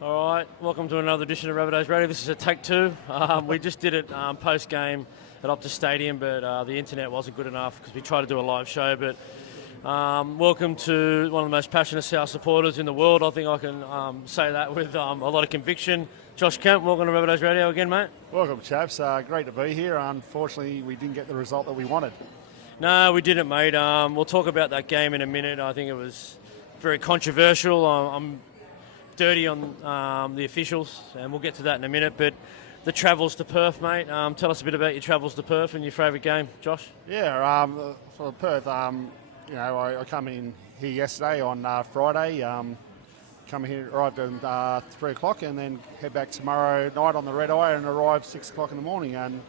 All right, welcome to another edition of Rabbitohs Radio. This is a take two. We just did it post-game at Optus Stadium, but the internet wasn't good enough because we tried to do a live show. But welcome to one of the most passionate South supporters in the world. I think I can say that with a lot of conviction. Josh Kemp, welcome to Rabbitohs Radio again, mate. Welcome, chaps. Great to be here. Unfortunately, we didn't get the result that we wanted. No, we didn't, mate. We'll talk about that game in a minute. I think it was very controversial. I'm dirty on the officials, and we'll get to that in a minute. But the travels to Perth, mate. Tell us a bit about your travels to Perth and your favourite game, Josh. Yeah, for Perth, I come in here yesterday on Friday. Come here, arrived at 3 o'clock, and then head back tomorrow night on the red eye and arrive 6 o'clock in the morning. And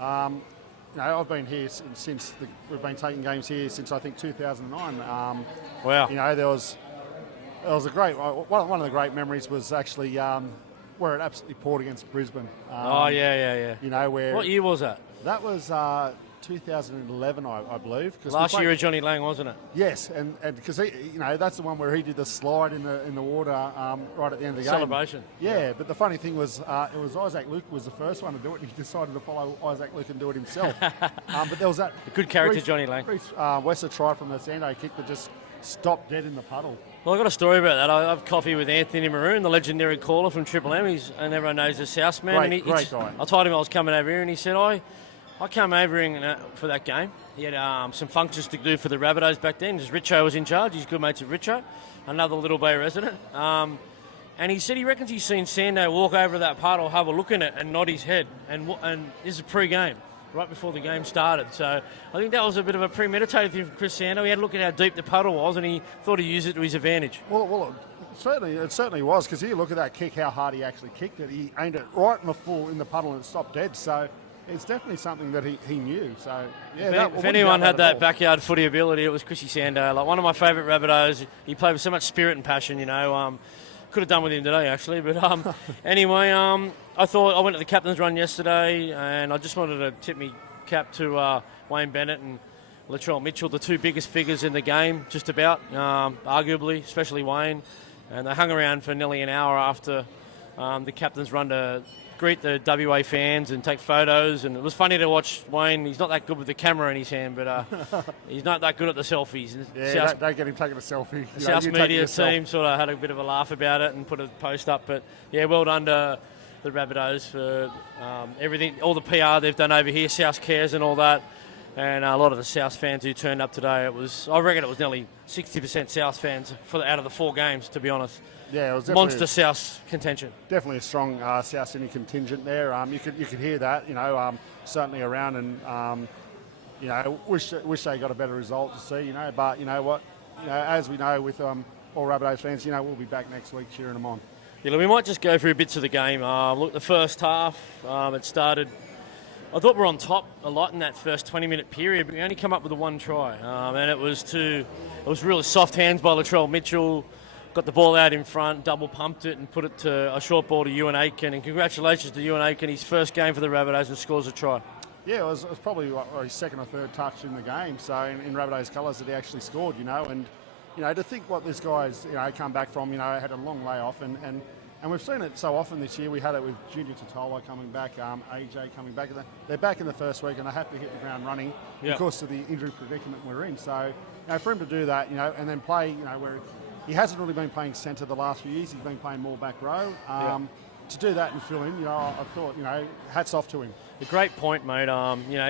I've been here since we've been taking games here since I think 2009. Wow. It was a great one of the great memories was actually where it absolutely poured against Brisbane. Yeah. Where What year was that? that was 2011, I believe. Last year of Johnny Lang, wasn't it? Yes, and because that's the one where he did the slide in the water right at the end of the game. Celebration. Yeah, but the funny thing was it was Isaac Luke was the first one to do it. He decided to follow Isaac Luke and do it himself. But there was that A good character, Johnny Lang. Wester try from the Sando kick that just stopped dead in the puddle. Well, I've got a story about that. I have coffee with Anthony Maroon, the legendary caller from Triple M, and everyone knows the South man. Great guy. I told him I was coming over here, and he said, I came over for that game. He had some functions to do for the Rabbitohs back then. Just Richo was in charge. He's good mates with Richo, another Little Bay resident. And he said he reckons he's seen Sando walk over that puddle, have a look in it, and nod his head. And this is pre-game, right before the game started. So I think that was a bit of a premeditated thing from Chris Sando. He had a look at how deep the puddle was, and he thought he'd use it to his advantage. Well, it certainly was, because you look at that kick, how hard he actually kicked it. He aimed it right in the puddle and it stopped dead. So it's definitely something that he knew. So yeah, if anyone had that backyard footy ability, it was Chrissy Sando. Like one of my favourite Rabbitohs. He played with so much spirit and passion. Could have done with him today actually, but anyway, I thought I went to the captain's run yesterday, and I just wanted to tip me cap to Wayne Bennett and Latrell Mitchell, the two biggest figures in the game, just about, arguably, especially Wayne. And they hung around for nearly an hour after the captain's run to greet the WA fans and take photos. And it was funny to watch Wayne. He's not that good with the camera in his hand, but he's not that good at the selfies. Yeah, don't get him taking a selfie. The South media team sort of had a bit of a laugh about it and put a post up. But yeah, well done to the Rabbitohs for everything, all the PR they've done over here, South Cares and all that. And a lot of the South fans who turned up today, I reckon it was nearly 60% South fans out of the 4 games, to be honest. Yeah, it was definitely monster South contention. Definitely a strong South Sydney contingent there. You could hear that, certainly around, and wish they got a better result to see, But you know what, as we know with all Rabbitohs fans, we'll be back next week cheering them on. Yeah, look, we might just go through bits of the game. Look, the first half, it started. I thought we were on top a lot in that first 20-minute period, but we only come up with the one try, and it was really soft hands by Latrell Mitchell. Got the ball out in front, double pumped it, and put it to a short ball to Ewan Aitken. And congratulations to Ewan Aitken, his first game for the Rabbitohs, and scores a try. Yeah, it was probably his second or third touch in the game. So in Rabbitohs colours that he actually scored, and to think what this guy's come back from, had a long layoff, and we've seen it so often this year. We had it with Junior Totola coming back, AJ coming back. They're back in the first week, and they have to hit the ground running because of the injury predicament we're in. So for him to do that, and then play, where he hasn't really been playing centre the last few years. He's been playing more back row. To do that and fill in, I thought, hats off to him. A great point, mate.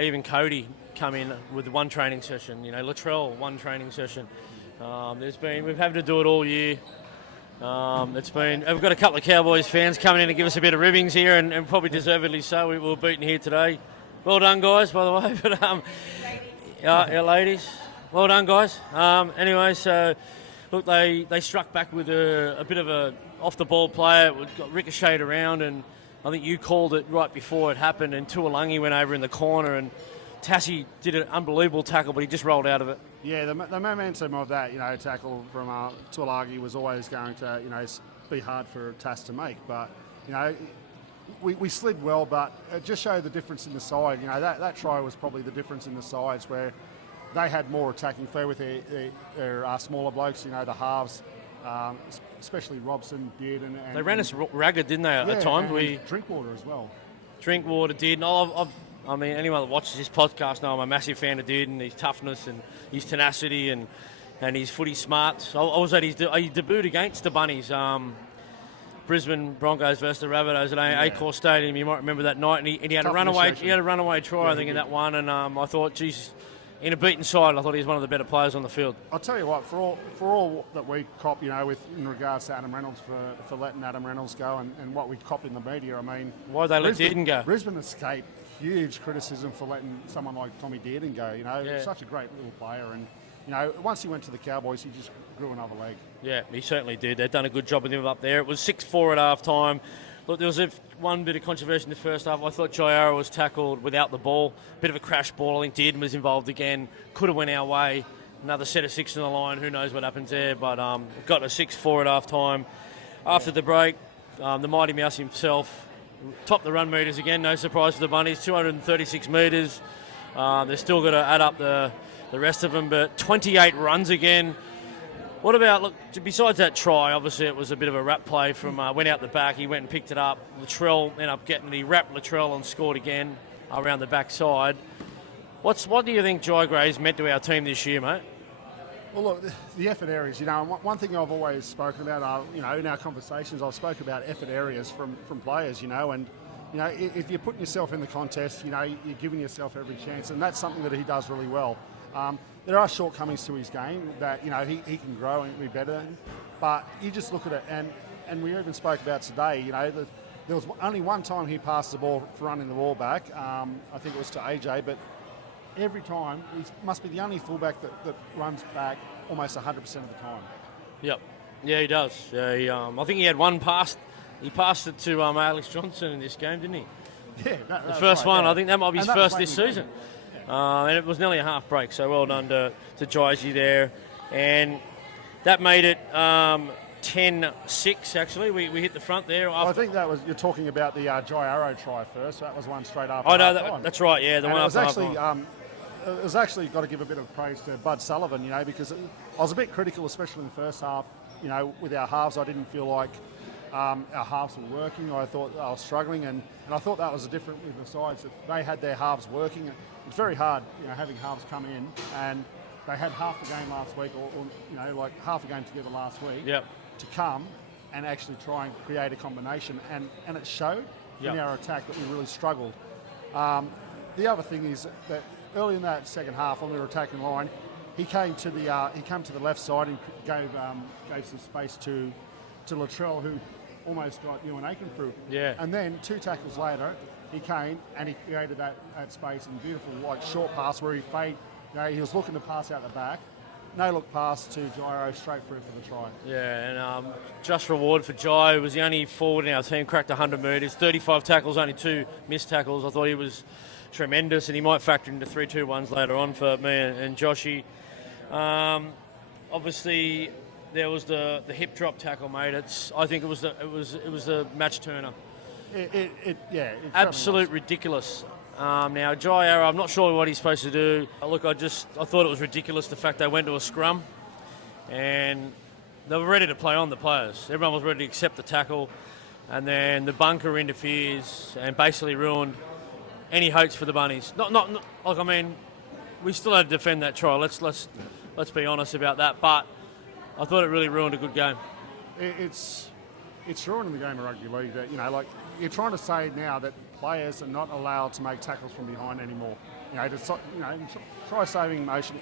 Even Cody come in with one training session. Latrell, one training session. We've had to do it all year. We've got a couple of Cowboys fans coming in to give us a bit of ribbings here, and probably deservedly so. We were beaten here today. Well done, guys, by the way. But ladies, well done, guys. Anyway, so. Look, they struck back with a bit of a off-the-ball player. It got ricocheted around, and I think you called it right before it happened, and Tuolangi went over in the corner, and Tassie did an unbelievable tackle, but he just rolled out of it. Yeah, the momentum of that, tackle from Tuolangi was always going to, be hard for Tass to make. But, we slid well, but it just showed the difference in the side. That try was probably the difference in the sides, where they had more attacking flair with their smaller blokes, the halves. Especially Robson did. And they ran us ragged, didn't they, at times? We Drinkwater as well. Drinkwater did. And I mean, anyone that watches this podcast know I'm a massive fan of Dearden, his toughness and his tenacity and his footy smarts. I was at his debut against the Bunnies, Brisbane Broncos versus the Rabbitohs at Accor Stadium. You might remember that night, and he had a runaway try, I think, in that one. And I thought, geez, in a beaten side, I thought he was one of the better players on the field. I'll tell you what, for all that we cop, in regards to Adam Reynolds for letting Adam Reynolds go, and what we cop in the media, I mean, why they let Dearden go? Brisbane escaped huge criticism for letting someone like Tommy Dearden go. Such a great little player, and once he went to the Cowboys, he just grew another leg. Yeah, he certainly did. They've done a good job with him up there. It was 6-4 at half time. Look, there was one bit of controversy in the first half. I thought Jairo was tackled without the ball. Bit of a crash ball. I think Dearden was involved again. Could have went our way. Another set of 6 in the line. Who knows what happens there? But got to 6-4 at half time. After the break, the Mighty Mouse himself topped the run metres again. No surprise for the Bunnies. 236 metres. They're still got to add up the rest of them. But 28 runs again. What about, look, besides that try, obviously it was a bit of a wrap play from, went out the back, he went and picked it up. Latrell ended up getting it, he wrapped Latrell and scored again around the backside. What do you think Jai Gray's meant to our team this year, mate? Well, look, the effort areas, one thing I've always spoken about, in our conversations, I've spoken about effort areas from players, and, if you're putting yourself in the contest, you're giving yourself every chance, and that's something that he does really well. There are shortcomings to his game that, he can grow and be better in, but you just look at it, and we even spoke about today, there was only one time he passed the ball for running the ball back, I think it was to AJ, but every time, he must be the only fullback that runs back almost 100% of the time. Yep. Yeah, he does. Yeah, I think he had one pass. He passed it to Alex Johnson in this game, didn't he? Yeah. The first one. Yeah. I think that might be his first this season. Yeah. And it was nearly a half break, so well done to Jaisy there. And that made it 10-6, actually. We hit the front there. Well, I think that was, you're talking about the Jai Arrow try first. That was one straight after. Oh, no, that's right, yeah. The one after it was actually got to give a bit of praise to Bud Sullivan, because I was a bit critical, especially in the first half, with our halves. I didn't feel like our halves were working. I thought I was struggling, and I thought that was a different with the sides, that they had their halves working. It's very hard, having halves come in, and they had half the game last week, or like half a game together last week, to come and actually try and create a combination, and it showed in our attack that we really struggled. The other thing is that early in that second half on their attacking line, he came to the left side and gave some space to Latrell, who almost got Ewan Aiken through. Yeah. And then 2 tackles later, he came and he created that space and beautiful short pass where he was looking to pass out the back. No look pass to Jairo straight through for the try. Yeah, and just reward for Jai. Was the only forward in our team, cracked 100 metres, 35 tackles, only 2 missed tackles. I thought he was tremendous, and he might factor into 3-2-1s later on for me and Joshy. Obviously, there was the hip drop tackle, mate. I think it was the match turner. Absolute ridiculous. Now, Jai Arrow, I'm not sure what he's supposed to do. Look, I thought it was ridiculous the fact they went to a scrum, and they were ready to play on, the players. Everyone was ready to accept the tackle, and then the bunker interferes and basically ruined any hopes for the Bunnies. We still had to defend that try. Let's be honest about that. But I thought it really ruined a good game. It's ruining the game of rugby league. That you're trying to say now that players are not allowed to make tackles from behind anymore. Try saving motion.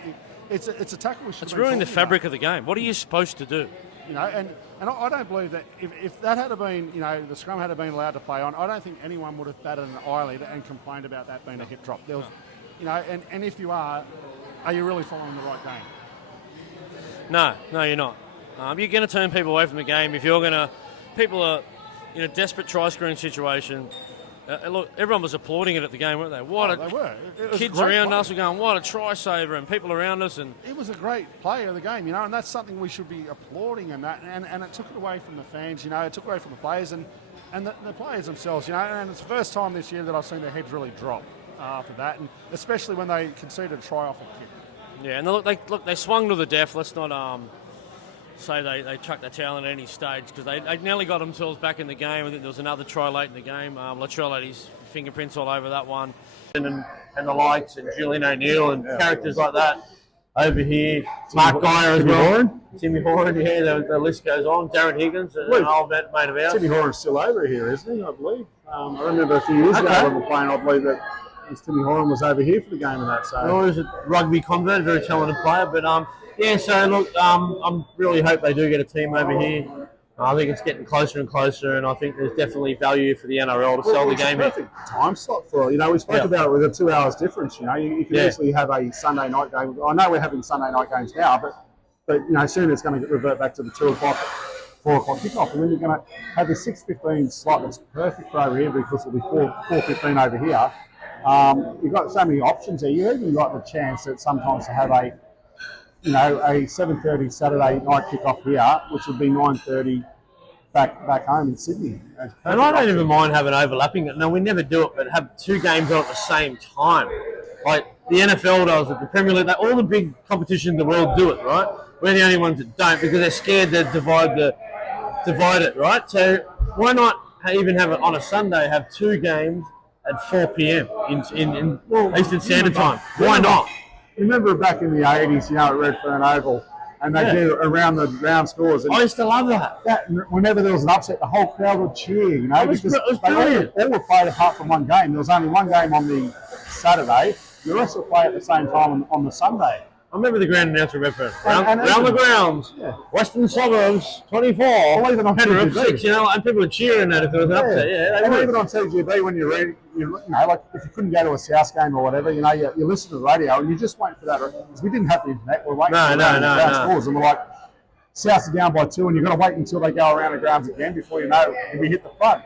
It's a tackle. It's ruining the fabric of the game. What are you supposed to do? And I don't believe that if that had been, the scrum had been allowed to play on, I don't think anyone would have batted an eyelid and complained about that being a hip drop. There was, and if you are you really following the right game? No, you're not. You're going to turn people away from the game if you're going to. People are in a desperate try scoring situation. Look, everyone was applauding it at the game, weren't they? They were. Kids around us were going, what a try saver, and people around us. And it was a great play of the game, and that's something we should be applauding, and it took it away from the fans, it took away from the players and the players themselves, and it's the first time this year that I've seen their heads really drop after that, and especially when they conceded a try off a kick. Yeah, and look, they swung to the death. Let's not say they chuck the towel in at any stage, because they nearly got themselves back in the game. I think there was another try late in the game. Latrell had his fingerprints all over that one. And the likes, and Julian O'Neill, and characters like that over here. Mark Geyer as well. Timmy Horan, yeah, the list goes on. Darren Higgins, an old mate of ours. Timmy Horan's still over here, isn't he, I believe? I remember a few years ago when we were playing, I believe that Timmy Horan was over here for the game of that. So. Well, he was a rugby convert, very talented player. But, yeah, so look, I really hope they do get a team over here. I think it's getting closer and closer, and I think there's definitely value for the NRL to sell the game. It's a perfect time slot for it. You know, we spoke about it with a 2 hours difference. You know, you can easily have a Sunday night game. I know we're having Sunday night games now, but you know, soon it's going to revert back to the 2 o'clock, 4 o'clock kickoff, and then you're going to have the 6:15 slot that's perfect for over here because it'll be 4:15 over here. You've got so many options there. You even got the chance that sometimes to have a 7:30 Saturday night kickoff here, which would be 9:30 back home in Sydney. And I don't even mind having overlapping. No, we never do it, but have 2 games on at the same time. Like the NFL does it, the Premier League, all the big competitions in the world do it, right? We're the only ones that don't because they're scared to divide it, right? So why not even have it on a Sunday? Have 2 games at 4 p.m. in Eastern Standard Time. Why not? Remember back in the 80s, you know, at Redfern Oval, and they do around the round scores. And I used to love that. Whenever there was an upset, the whole crowd would cheer, you know, because it was they all were played apart from one game. There was only one game on the Saturday. The rest will play at the same time on the Sunday. I remember the grand announcer Redfern. Round the grounds, Western Suburbs, 24, or even on Penrith 6, you know, and people are cheering that if there was an upset. And even on TGB when you're reading, you know, like if you couldn't go to a South game or whatever, you know, you listen to the radio and you just wait for that. Because we didn't have the internet, we're waiting for the scores, and we're like, Souths are down by 2, and you've got to wait until they go around the grounds again before you know we hit the front.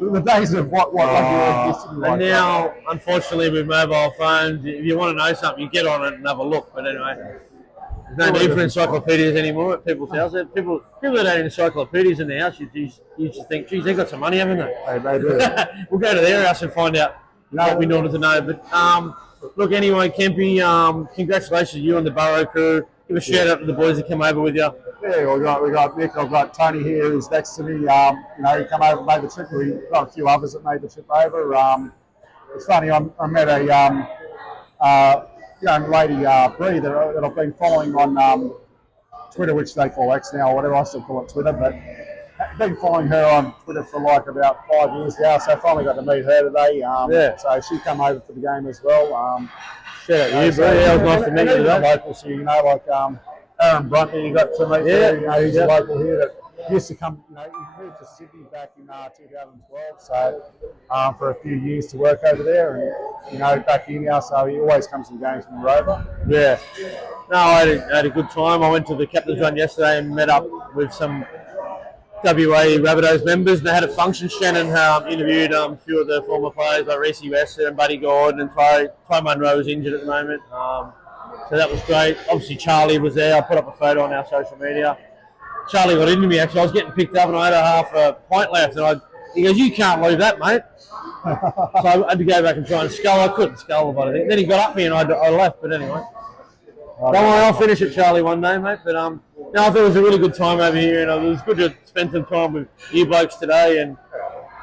The days of what and now, unfortunately, with mobile phones, if you want to know something, you get on it and have a look. But anyway, there's no need for encyclopedias anymore at people's houses. People that have encyclopedias in their house, you used to think, geez, they've got some money, haven't they? They do. We'll go to their house and find out what we wanted to know. But look, anyway, Kempy, congratulations to you and the Burrow crew. Give a shout out to the boys that came over with you. Yeah, we got Nick. I've got Tony here, who's next to me. You know, he come over and made the trip. We've got a few others that made the trip over. It's funny. I met a young lady, Bree, that I've been following on Twitter, which they call X now, or whatever. I still call it Twitter, but I've been following her on Twitter for like about 5 years now. So I finally got to meet her today. So she come over for the game as well. Shout out to you, Bree. It was nice to meet you. Locals here, you know, like. Aaron Bruntley, you got to meet there. You know, he's a local here that used to come. You know, he moved to Sydney back in 2012, so for a few years to work over there, and you know, back here now. So he always comes to the games from Rover. Yeah. No, I had a good time. I went to the Captain's Run yesterday and met up with some WA Rabbitohs members. They had a function. Shannon interviewed a few of the former players like Reece Wester and Buddy Gordon, and Ty Munro was injured at the moment. So that was great. Obviously, Charlie was there. I put up a photo on our social media. Charlie got into me, actually. I was getting picked up and I had a half a pint left. And he goes, "You can't leave that, mate." So I had to go back and try and scull. I couldn't scull him, I think. Then he got up me and I left. But anyway. Don't worry, I'll finish at Charlie one day, mate. But no, I thought it was a really good time over here. And it was good to spend some time with you blokes today. And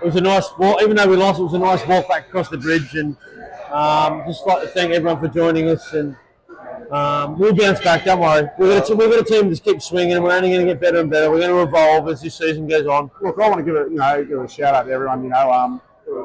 it was a nice walk. Even though we lost, it was a nice walk back across the bridge. And just like to thank everyone for joining us. And we'll bounce back, don't worry. We've got a team that just keeps swinging, and we're only going to get better and better. We're going to evolve as this season goes on. Look, I want to give a shout out to everyone. You know,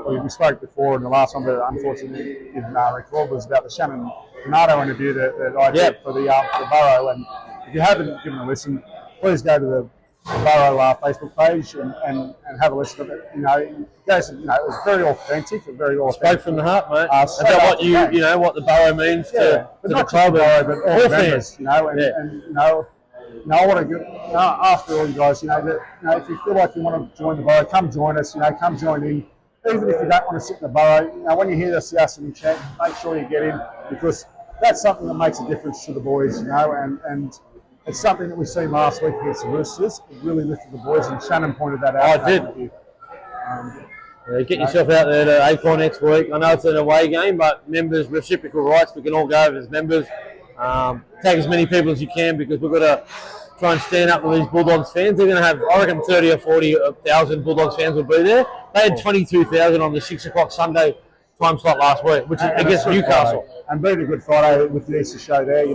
we spoke before in the last one, but unfortunately didn't record, was about the Shannon Donato interview that I did for the Burrow. And if you haven't given a listen, please go to the Burrow Facebook page and have a listen to it. You know, it was very authentic and very authentic. Spoke from the heart, mate. About what the Burrow means to the club, but all fans. You know, and I want to ask all you guys. You know, if you feel like you want to join the Burrow, come join us. You know, come join in. Even if you don't want to sit in the Burrow, you know, when you hear the South Sydney chant, make sure you get in, because that's something that makes a difference to the boys. You know, and it's something that we seen last week against the Roosters. It really lifted the boys, and Shannon pointed that out. I did. Get yourself out there to Acorn next week. I know it's an away game, but members, reciprocal rights, we can all go as members. Take as many people as you can, because we've got to try and stand up with these Bulldogs fans. They're going to have, I reckon, 30 or 40,000 Bulldogs fans will be there. They had 22,000 on the 6 o'clock Sunday time slot last week, which is against Newcastle. Friday. And being a good Friday with the Easter show there,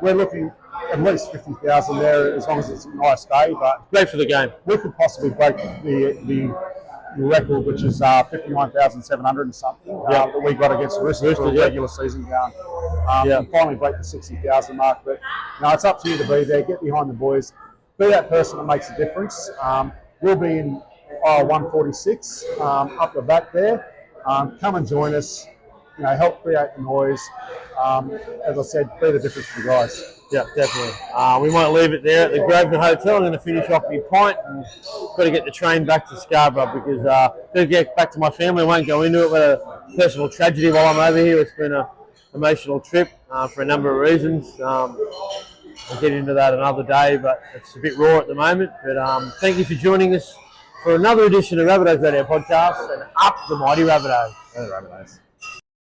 we're looking at least 50,000 there as long as it's a nice day. But great for the game. We could possibly break the record, which is 59,700 and something that we got against the Roosters for a regular season ground. And finally break the 60,000 mark. But it's up to you to be there, get behind the boys, be that person that makes a difference. We'll be in aisle 146 up the back there. Come and join us. Help create the noise. As I said, be the difference for the guys. Yeah, definitely. We might leave it there at the Grosvenor Hotel. I'm going to finish off my pint and got to get the train back to Scarborough because I've got to get back to my family. I won't go into it with a personal tragedy while I'm over here. It's been an emotional trip for a number of reasons. I'll get into that another day, but it's a bit raw at the moment. But thank you for joining us for another edition of Rabbitohs Radio Podcast and up the mighty Rabbitohs. Rabbitohs.